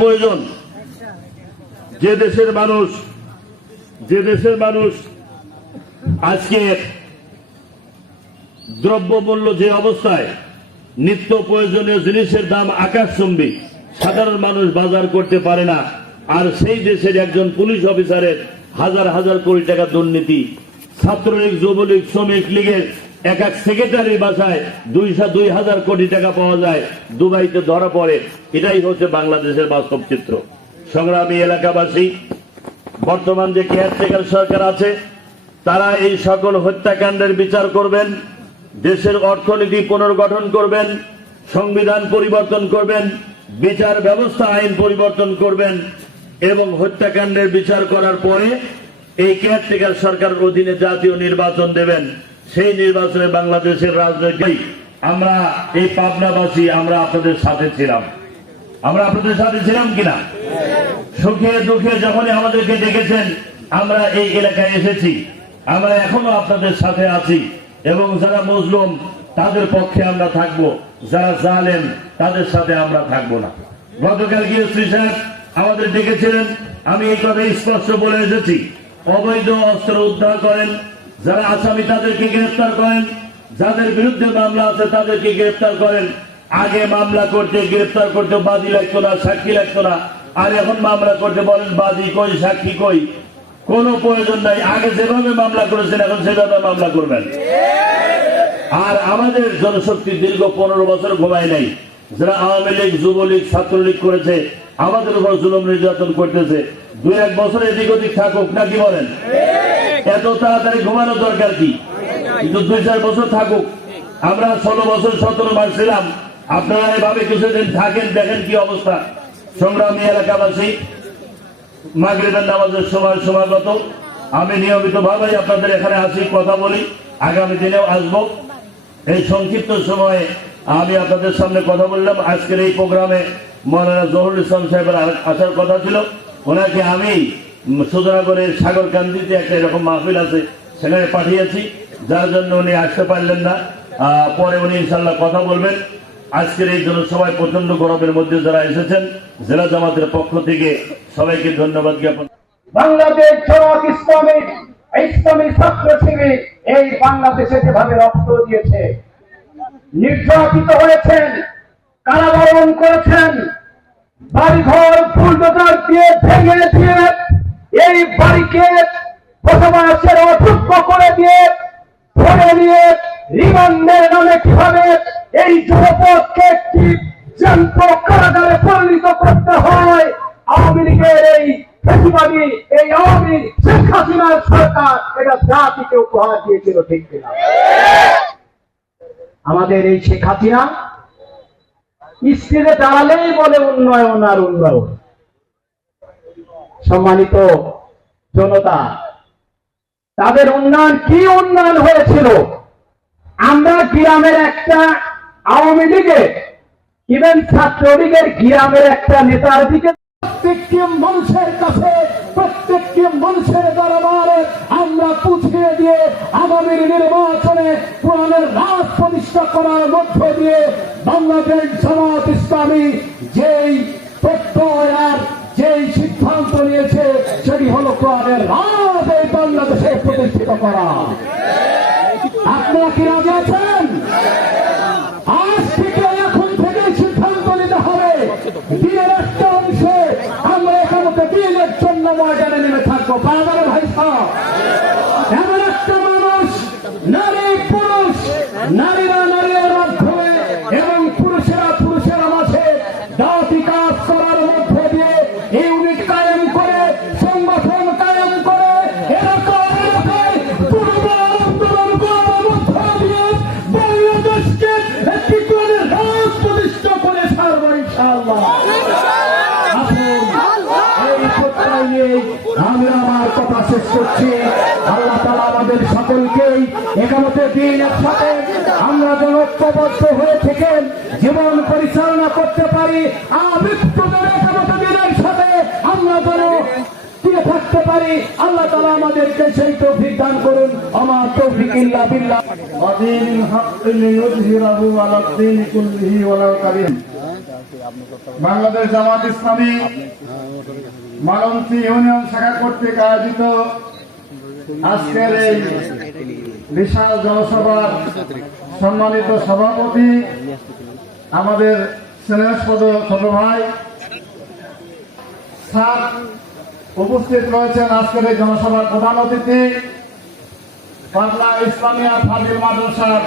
প্রয়োজন। যে দেশের মানুষ আজকে দ্রব্যমূল্য যে অবস্থায়, নিত্য প্রয়োজনীয় জিনিসের দাম আকাশচুম্বী, সাধারণ মানুষ বাজার করতে পারে না, আর সেই দেশের একজন পুলিশ অফিসারের হাজার হাজার কোটি টাকা দুর্নীতি, ছাত্রলীগ, যুবলীগ, শ্রমিক লীগের এক এক সেক্রেটারির বাসায় 2,000 কোটি টাকা পাওয়া যায়, দুবাইতে ধরা পড়ে। এটাই হচ্ছে বাংলাদেশের বাস্তব চিত্র। সংগ্রামী এলাকাবাসী, বর্তমান যে কেয়ারটেকার সরকার আছে, তারা এই সকল হত্যাকাণ্ডের বিচার করবেন, দেশের অর্থনীতি পুনর্গঠন করবেন, সংবিধান পরিবর্তন করবেন, বিচার ব্যবস্থা আইন পরিবর্তন করবেন এবং হত্যাকাণ্ডের বিচার করার পরে এই কেয়ারটেকার সরকারের অধীনে জাতীয় নির্বাচন দেবেন। সেই নির্বাচনে বাংলাদেশের রাজনৈতিক আমরা এই পাবনাবাসী আমরা আপনাদের সাথে ছিলাম। আমরা আপনাদের সাথে ছিলাম কিনা? সুখে দুঃখে যখনই আমাদেরকে ডেকেছেন আমরা এই এলাকায় এসেছি। আমরা এখনো আপনাদের সাথে আছি এবং যারা মজলুম তাদের পক্ষে আমরা থাকব, যারা জালেম তাদের সাথে আমরা থাকবো না। গতকাল গৃহস্থী সাহেব আমাদের ডেকেছিলেন, আমি এই কথা স্পষ্ট বলে এসেছি, অবৈধ অস্ত্র উদ্ধার করেন, যারা আসামি তাদেরকে গ্রেফতার করেন, যাদের বিরুদ্ধে মামলা আছে তাদেরকে গ্রেফতার করেন। আগে মামলা করতে গ্রেফতার করতে বাদী লাগতো না, সাক্ষী লাগতো না, আর এখন মামলা করতে বলেন বাদী কই, সাক্ষী কই, কোনো প্রয়োজন নাই। আগে যেভাবে মামলা করেছেন এখন সেভাবে মামলা করবেন। আর আমাদের জনশক্তি দীর্ঘ 15 বছর ঘুমায় নাই। যারা আওয়ামী লীগ, যুবলীগ, ছাত্রলীগ করেছে, আমাদের উপর জুলুম নির্যাতন করতেছে, 2-1 বছর এদিক ওদিক থাকুক, নাকি বলেন? এত তাড়াতাড়ি ঘুমানোর দরকার কি? কিন্তু 2-4 বছর থাকুক। আমরা 16 বছর 17 মাস ছিলাম, আপনারা এভাবে কিছুদিন থাকেন, দেখেন কি অবস্থা। সংগ্রামী এলাকাবাসী, মাগরিবের নামাজের সময় সমাগত। আমি নিয়মিত ভাবে আপনাদের এখানে আসি, কথা বলি, আগামী দিনেও আসবো। এই সংক্ষিপ্ত সময়ে আমি আপনাদের সামনে কথা বললাম। আজকের এই প্রোগ্রামে মৌলানা জহুরুল ইসলাম সাহেবের আসার কথা ছিল। ওনাকে আমি সুজনাগরের সাগরকান্দিতে একটা এরকম মাহফিল আছে, সেখানে পাঠিয়েছি, যার জন্য উনি আসতে পারলেন না। পরে উনি ইনশাল্লাহ কথা বলবেন। আজকের এই জনসভায় প্রচন্ড গরমের মধ্যে যারা এসেছেন, জেলা জামাতের পক্ষ থেকে সবাইকে ধন্যবাদ জ্ঞাপন। বাংলাদেশ জামাত ইসলামী ছাত্র শিবির এই বাংলাদেশে যেভাবে রক্ত দিয়েছে, নির্যাতিত হয়েছেন, কারাবরণ করেছেন, বাড়িঘর বুলডোজার দিয়ে ভেঙে দিয়ে এই বাড়িকে বসবাসের অযোগ্য করে দিয়ে ধরে নিয়ে রিমান্ডের নামে কিভাবে এই যুবপথকে একটি জ্যান্ত কারাগারে পরিণত করতে হয়, আওয়ামী লীগের এই ফ্যাসিবাদী এই আওয়ামী শেখ হাসিনার সরকার এটা জাতিকে উপহার দিয়েছিল, ঠিক কিনা? আমাদের এই শেখ হাসিনা স্টেজে দাঁড়ালেই বলে উন্নয়ন আর উন্নয়ন। সম্মানিত জনতা, তাদের উন্নয়ন কি উন্নয়ন হয়েছিল? আমরা গ্রামের একটা আওয়ামী লীগের, ইভেন ছাত্রলীগের গ্রামের একটা নেতার দিকে প্রত্যেকটি মানুষের কাছে, প্রত্যেকটি মানুষের দরবারে আমরা পুছিয়ে দিয়ে আগামী নির্বাচনে কোরআনের রাজ প্রতিষ্ঠা করার মধ্য দিয়ে বাংলাদেশ জামাত ইসলামী যেই প্রত্যয় আর যেই সিদ্ধান্ত নিয়েছে সেটি হলো কোরআনের রাজ এই বাংলাদেশে প্রতিষ্ঠিত করা। আপনারা কি রাজি আছেন? আজ থেকে এখন থেকে সিদ্ধান্ত নিতে হবে, দিনের একটা অংশে আমরা এখানে দিনের জন্য ময়দানে নেমে থাকবো। বাবার ভাই সাহেব, এমন একটা মানুষ, নারী পুরুষ, নারীরা নারীর মাধ্যমে এবং পুরুষেরা পুরুষের মাঝে দাওয়াতি কাজ করার মধ্য দিয়ে ইউনিট কায়েম করে, সংগঠন কায়েম করে, এলাকায় এলাকায় পূর্ব আন্দোলন করার মধ্য দিয়ে বাংলাদেশকে একটি কোরআনের রাজ প্রতিষ্ঠা করে ছাড়বো ইনশাআল্লাহ। আমি আমার কথা শেষ করছি। আল্লাহ তাআলা আমাদের সকলকেই একামতে দিন একসাথে আমরা যেন ঐক্যবদ্ধ হয়ে থেকে জীবন পরিচালনা করতে পারি, আমৃত্যুদের একামতে দিনের সাথে আমরা যেন টিকে থাকতে পারি। আল্লাহ তাআলা আমাদেরকে সেই তৌফিক দান করুন। আমা তৌফিক ইল্লা বিল্লাহ। ওয়াদিনিল হক লিইয়ুযহিরাহু আলা দ্দীনি কুল্লিহি ওয়ালাউ কারিহা বাংলাদেশ জামাত ইসলামী মালঞ্চি ইউনিয়ন শাখা কর্তৃক আয়োজিত আজকের এই বিশাল জনসভার সম্মানিত সভাপতি আমাদের স্নেহস্পদ ছোট ভাই স্যার উপস্থিত রয়েছেন। আজকের এই জনসভার প্রধান অতিথি পাবনা ইসলামিয়া ফাজিল মাদ্রাসার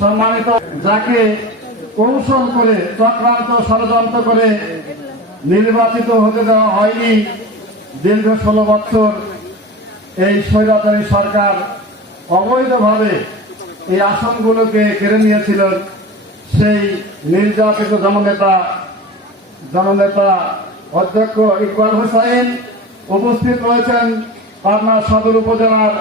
সম্মানিত, যাকে কৌশল করে চক্রান্ত ষড়যন্ত্র করে নির্বাচিত হতে দেওয়া হয়নি। দীর্ঘ 16 বছর এই স্বৈরাচারী সরকার অবৈধভাবে এই আসনগুলোকে কেড়ে নিয়েছিল। সেই নির্যাতিত জননেতা অধ্যক্ষ ইকবাল হোসেন উপস্থিত রয়েছেন। পাবনা সদর উপজেলার